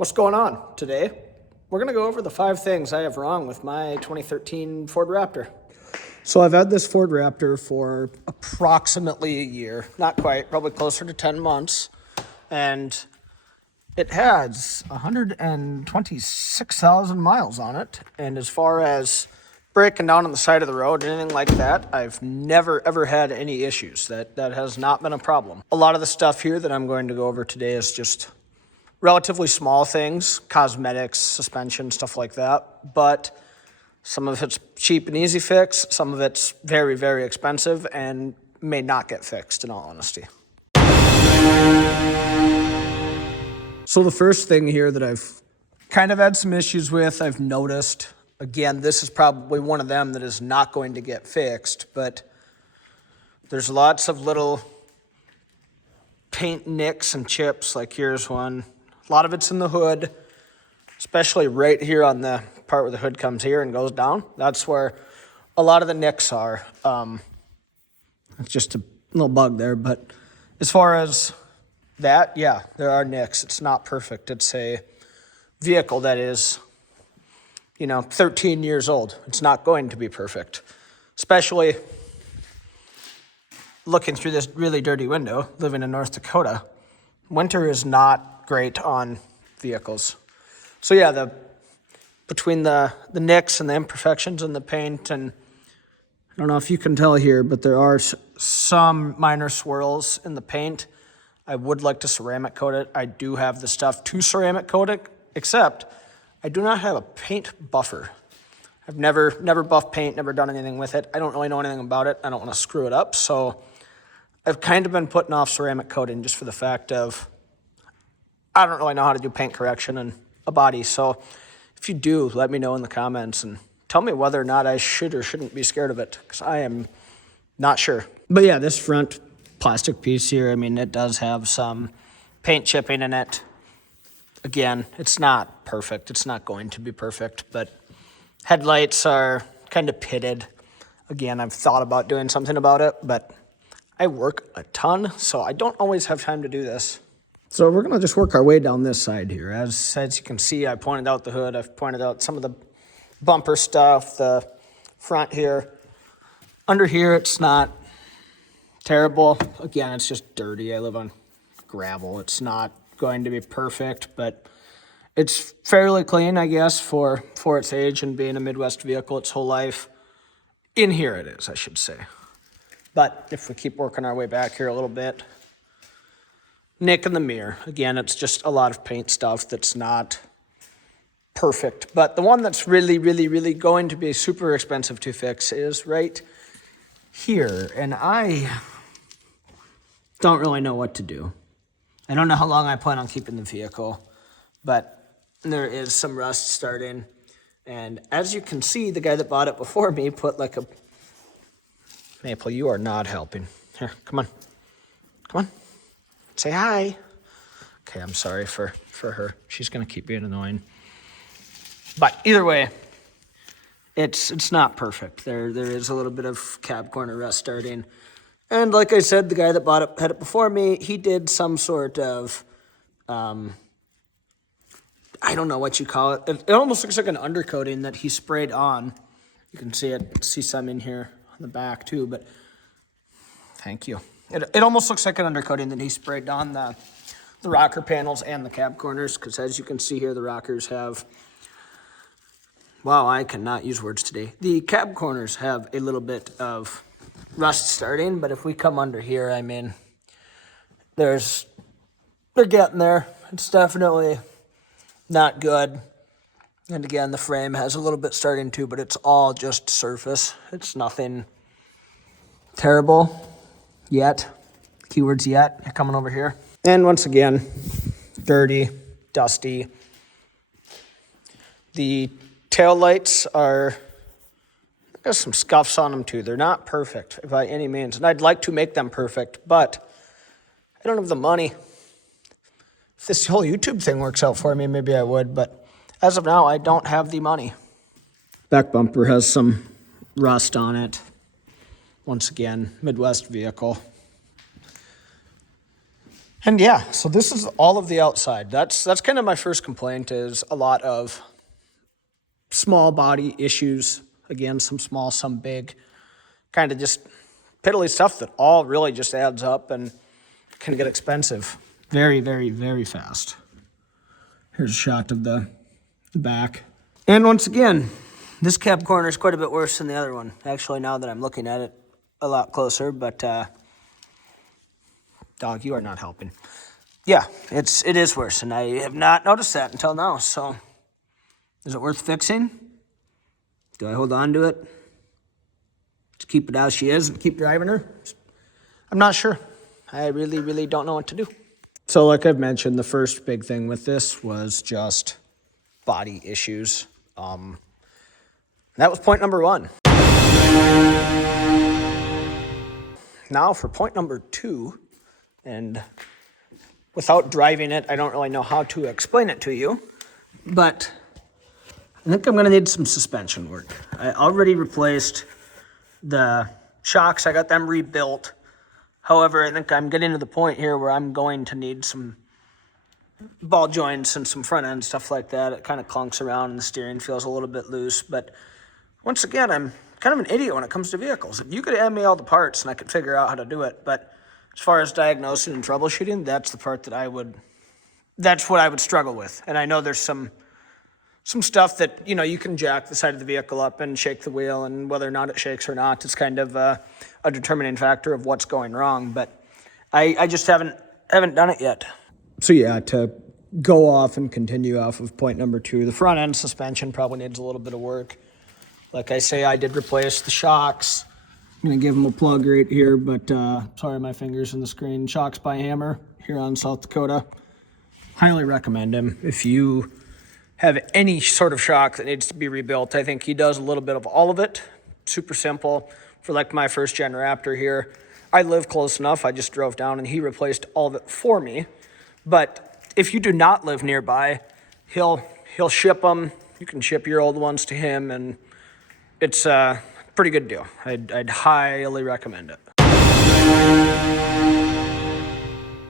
What's going on today? We're going to go over the 5 things I have wrong with my 2013 Ford Raptor. So I've had this Ford Raptor for approximately a year, not quite, probably closer to 10 months. And it has 126,000 miles on it. And as far as breaking down on the side of the road, anything like that, I've never, ever had any issues. That has not been a problem. A lot of the stuff here that I'm going to go over today is just relatively small things, cosmetics, suspension, stuff like that. But some of it's cheap and easy fix. Some of it's very, very expensive and may not get fixed, in all honesty. So the first thing here that I've kind of had some issues with, I've noticed, again, this is probably one of them that is not going to get fixed, but there's lots of little paint nicks and chips, like here's one. A lot of it's in the hood, especially right here on the part where the hood comes here and goes down. That's where a lot of the nicks are. It's just a little bug there, but as far as that, yeah, there are nicks. It's not perfect. It's a vehicle that is, 13 years old. It's not going to be perfect, especially looking through this really dirty window, living in North Dakota. Winter is not great on vehicles. So yeah, between the nicks and the imperfections in the paint, and I don't know if you can tell here, but there are some minor swirls in the paint. I would like to ceramic coat it. I do have the stuff to ceramic coat it, except I do not have a paint buffer. I've never buffed paint, never done anything with it. I don't really know anything about it. I don't want to screw it up, so I've kind of been putting off ceramic coating just for the fact of I don't really know how to do paint correction in a body. So if you do, let me know in the comments and tell me whether or not I should or shouldn't be scared of it, because I am not sure. But yeah, this front plastic piece here, it does have some paint chipping in it. Again, it's not perfect. It's not going to be perfect, but headlights are kind of pitted. Again, I've thought about doing something about it, but I work a ton, so I don't always have time to do this. So we're going to just work our way down this side here. As you can see, I pointed out the hood. I've pointed out some of the bumper stuff, the front here. Under here, it's not terrible. Again, it's just dirty. I live on gravel. It's not going to be perfect, but it's fairly clean, I guess, for its age and being a Midwest vehicle its whole life. In here it is, I should say. But if we keep working our way back here a little bit, nick in the mirror. Again, it's just a lot of paint stuff that's not perfect. But the one that's really, really, really going to be super expensive to fix is right here. And I don't really know what to do. I don't know how long I plan on keeping the vehicle, but there is some rust starting. And as you can see, the guy that bought it before me put like a... Maple, you are not helping. Here, come on. Come on. Say hi. Okay, I'm sorry for her. She's going to keep being annoying. But either way, it's not perfect. There is a little bit of cab corner rust starting. And like I said, the guy that had it before me, he did some sort of, I don't know what you call it. It almost looks like an undercoating that he sprayed on. You can see some in here on the back too, but thank you. It almost looks like an undercoating that he sprayed on the rocker panels and the cab corners, because as you can see here, the rockers have, wow, I cannot use words today. The cab corners have a little bit of rust starting, but if we come under here, they're getting there. It's definitely not good. And again, the frame has a little bit starting too, but it's all just surface. It's nothing terrible. Yet. Keywords yet. You're coming over here. And once again, dirty, dusty. The tail lights got some scuffs on them too. They're not perfect by any means. And I'd like to make them perfect, but I don't have the money. If this whole YouTube thing works out for me, maybe I would, but as of now, I don't have the money. Back bumper has some rust on it. Once again, Midwest vehicle. And yeah, so this is all of the outside. That's kind of my first complaint, is a lot of small body issues. Again, some small, some big, kind of just piddly stuff that all really just adds up and can get expensive very, very, very fast. Here's a shot of the back. And once again, this cab corner is quite a bit worse than the other one. Actually, now that I'm looking at it a lot closer, but dog, you are not helping. Yeah, it is worse, and I have not noticed that until now. So, is it worth fixing? Do I hold on to it? Just keep it as she is and keep driving her? I'm not sure. I really, really don't know what to do. So like I've mentioned, the first big thing with this was just body issues. That was point number one. Now for point number two, and without driving it, I don't really know how to explain it to you, but I think I'm gonna need some suspension work. I already replaced the shocks. I got them rebuilt. However, I think I'm getting to the point here where I'm going to need some ball joints and some front end stuff like that. It kind of clunks around and the steering feels a little bit loose. But once again, I'm kind of an idiot when it comes to vehicles. If you could hand me all the parts and I could figure out how to do it. But as far as diagnosing and troubleshooting, that's the part that that's what I would struggle with. And I know there's some stuff that, you can jack the side of the vehicle up and shake the wheel, and whether or not it shakes or not, it's kind of a determining factor of what's going wrong. But I just haven't done it yet. So yeah, to go off and continue off of point number two, the front end suspension probably needs a little bit of work. Like I say, I did replace the shocks. I'm gonna give them a plug right here, but sorry, my finger's in the screen. Shocks by Hammer here on South Dakota. Highly recommend him if you have any sort of shock that needs to be rebuilt. I think he does a little bit of all of it. Super simple. For like my first gen Raptor here, I live close enough. I just drove down and he replaced all of it for me. But if you do not live nearby, he'll ship them. You can ship your old ones to him, and it's a pretty good deal. I'd highly recommend it.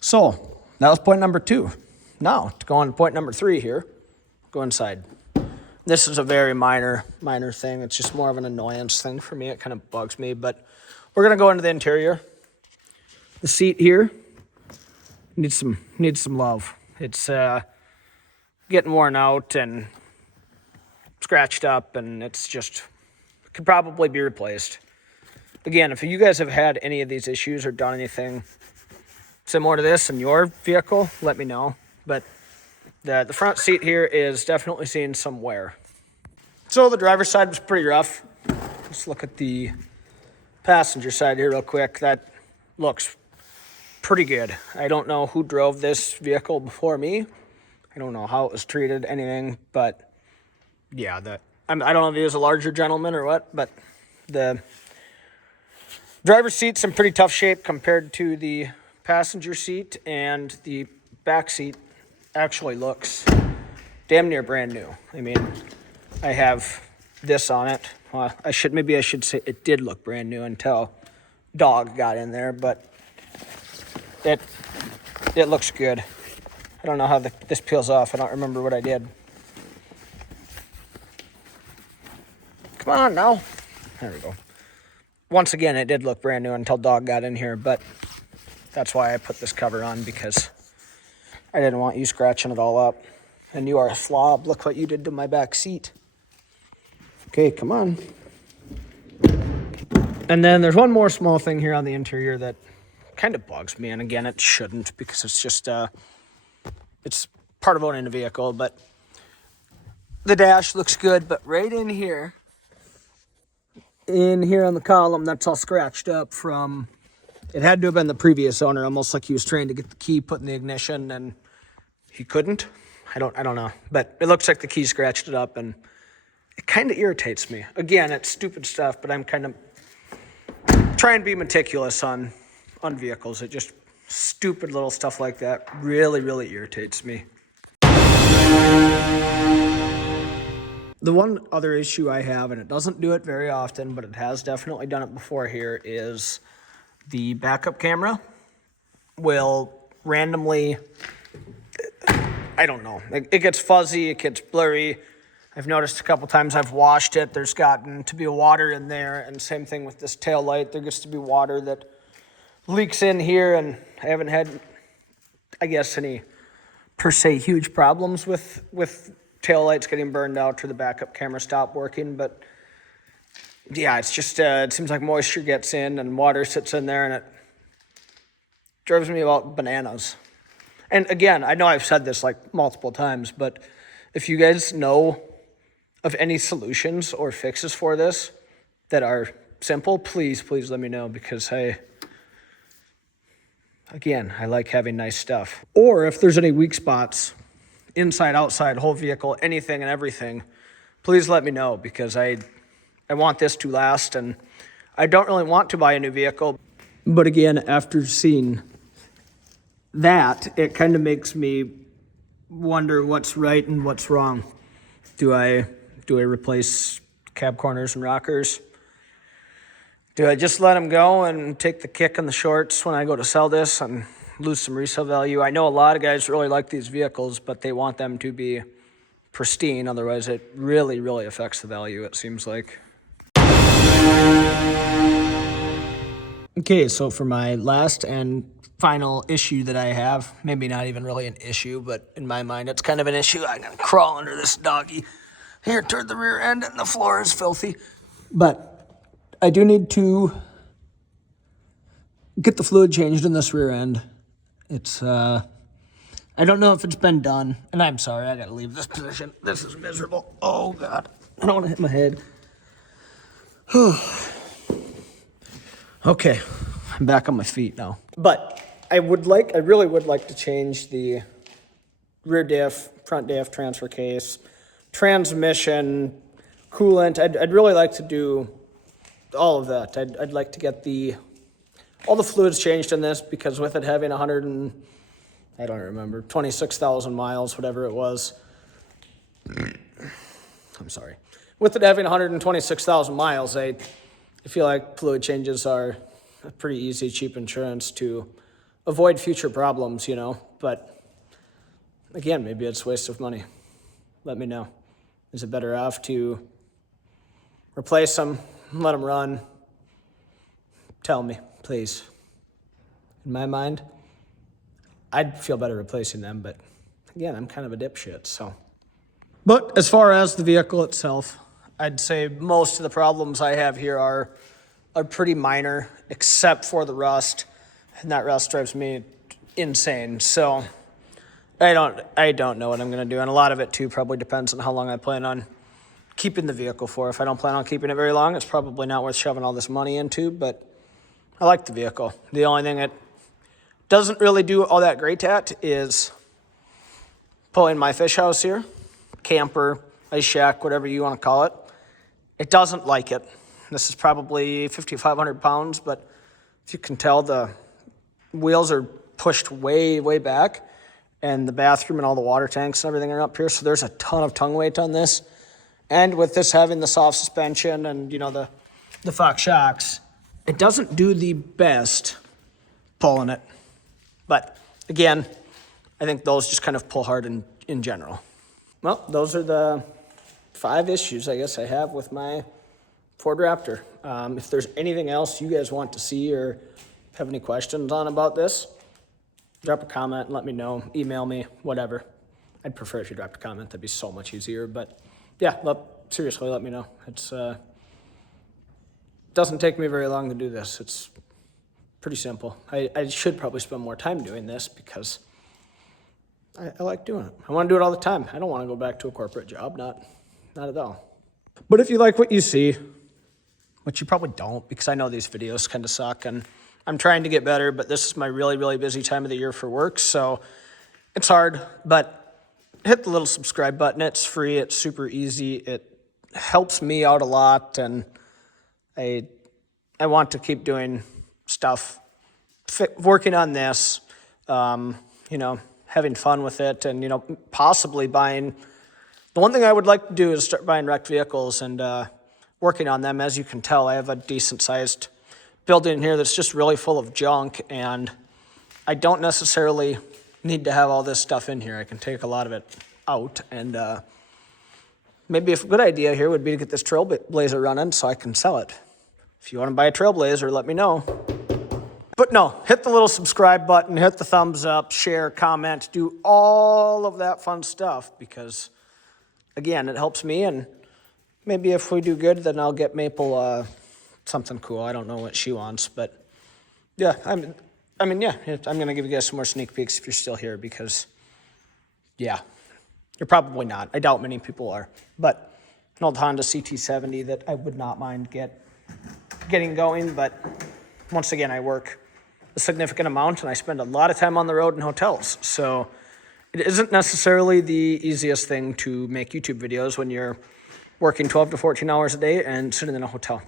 So that was point number two. Now to go on to point number three here. Go inside. This is a very minor thing. It's just more of an annoyance thing for me. It kind of bugs me, but we're gonna go into the interior. The seat here needs some love. It's getting worn out and scratched up, and it could probably be replaced. Again, if you guys have had any of these issues or done anything similar to this in your vehicle, let me know. But the front seat here is definitely seeing some wear. So the driver's side was pretty rough. Let's look at the passenger side here real quick. That looks pretty good. I don't know who drove this vehicle before me. I don't know how it was treated, anything, but yeah, I don't know if he was a larger gentleman or what, but the driver's seat's in pretty tough shape compared to the passenger seat, and the back seat actually looks damn near brand new. I mean, I have this on it. Well, I should say it did look brand new until dog got in there, but it looks good. I don't know how this peels off. I don't remember what I did. Come on now. There we go. Once again, it did look brand new until dog got in here, but that's why I put this cover on, because I didn't want you scratching it all up. And you are a slob. Look what you did to my back seat. Okay, come on. And then there's one more small thing here on the interior that kind of bugs me. And again, it shouldn't, because it's just, it's part of owning a vehicle. But the dash looks good. But right in here on the column, that's all scratched up from, it had to have been the previous owner, almost like he was trying to get the key put in the ignition and he couldn't. I don't know. But it looks like the key scratched it up, and it kind of irritates me. Again, it's stupid stuff, but I'm kind of trying to be meticulous on vehicles. It just, stupid little stuff like that really, really irritates me. The one other issue I have, and it doesn't do it very often, but it has definitely done it before here, is the backup camera will randomly, I don't know. It gets fuzzy, it gets blurry. I've noticed a couple times I've washed it, there's gotten to be water in there, and same thing with this tail light. There gets to be water that leaks in here, and I haven't had, I guess, any per se huge problems with tail lights getting burned out or the backup camera stop working. But yeah, it's just it seems like moisture gets in and water sits in there, and it drives me about bananas. And again, I know I've said this like multiple times, but if you guys know of any solutions or fixes for this that are simple, please let me know, because I like having nice stuff. Or if there's any weak spots, inside, outside, whole vehicle, anything and everything, please let me know, because I want this to last, and I don't really want to buy a new vehicle. But again, after seeing that, it kind of makes me wonder what's right and what's wrong. Do I replace cab corners and rockers? Do I just let them go and take the kick in the shorts when I go to sell this and lose some resale value? I know a lot of guys really like these vehicles, but they want them to be pristine. Otherwise, it really, really affects the value, it seems like. Okay, so for my last and final issue that I have, maybe not even really an issue, but in my mind, it's kind of an issue. I'm going to crawl under this doggy here toward the rear end, and the floor is filthy. But I do need to get the fluid changed in this rear end. It's, I don't know if it's been done, and I'm sorry, I got to leave this position. This is miserable. Oh, God. I don't want to hit my head. Okay, I'm back on my feet now. But I really would like to change the rear diff, front diff, transfer case, transmission, coolant. I'd really like to do all of that. I'd like to get all the fluids changed in this, because with it having 26,000 miles, whatever it was. I'm sorry. With it having 126,000 miles, I feel like fluid changes are a pretty easy, cheap insurance to avoid future problems, But again, maybe it's a waste of money. Let me know. Is it better off to replace them, let them run? Tell me, please. In my mind, I'd feel better replacing them, but again, I'm kind of a dipshit, so. But as far as the vehicle itself, I'd say most of the problems I have here are pretty minor, except for the rust, and that rust drives me insane. So I don't know what I'm gonna do, and a lot of it too probably depends on how long I plan on keeping the vehicle for. If I don't plan on keeping it very long, it's probably not worth shoving all this money into, but I like the vehicle. The only thing it doesn't really do all that great at is pulling my fish house here, camper, ice shack, whatever you want to call it. It doesn't like it. This is probably 5,500 pounds, but if you can tell, the wheels are pushed way, way back, and the bathroom and all the water tanks and everything are up here, so there's a ton of tongue weight on this. And with this having the soft suspension and, the Fox shocks, it doesn't do the best pulling it. But again, I think those just kind of pull hard in general. Well, those are the 5 issues I guess I have with my Ford Raptor. If there's anything else you guys want to see or have any questions on about this, drop a comment and let me know. Email me, whatever. I'd prefer if you dropped a comment. That'd be so much easier. But yeah, seriously, let me know. It's doesn't take me very long to do this. It's pretty simple. I should probably spend more time doing this because I like doing it. I want to do it all the time. I don't want to go back to a corporate job, not at all. But if you like what you see, which you probably don't, because I know these videos kind of suck, and I'm trying to get better, but this is my really, really busy time of the year for work, so it's hard. But hit the little subscribe button. It's free. It's super easy. It helps me out a lot, and I want to keep doing stuff, working on this, having fun with it, and, possibly buying. The one thing I would like to do is start buying wrecked vehicles and working on them. As you can tell, I have a decent-sized building here that's just really full of junk, and I don't necessarily need to have all this stuff in here. I can take a lot of it out, and maybe a good idea here would be to get this Trailblazer running so I can sell it. If you want to buy a Trailblazer, let me know. But no, hit the little subscribe button, hit the thumbs up, share, comment, do all of that fun stuff because, again, it helps me, and maybe if we do good, then I'll get Maple something cool. I don't know what she wants, but yeah, I'm going to give you guys some more sneak peeks if you're still here because, yeah, you're probably not. I doubt many people are, but an old Honda CT70 that I would not mind getting going, but once again, I work a significant amount and I spend a lot of time on the road in hotels, so it isn't necessarily the easiest thing to make YouTube videos when you're working 12 to 14 hours a day and sitting in a hotel.